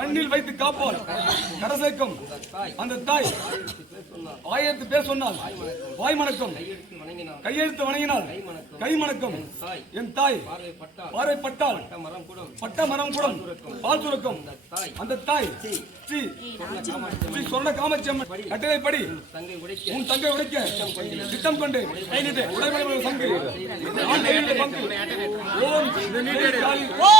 கண்ணில் வைத்து காப்பாள் கரசேக்கும் அந்த தாய் ஆயிரத்து பேர் சொன்னால் வாய் மணக்கும் கையெழுத்து வணங்கினால் கை மணக்கும் என் தாய் பார்வைப்பட்டால் பட்ட மரம் கூட பால் சுரக்கும் அந்த தாய் ஸ்ரீ சொர்ண காமாட்சியம்மன் கட்டளைப்படி உன் தங்கை உடைக்க திட்டம் கொண்டு சங்கு ஓம்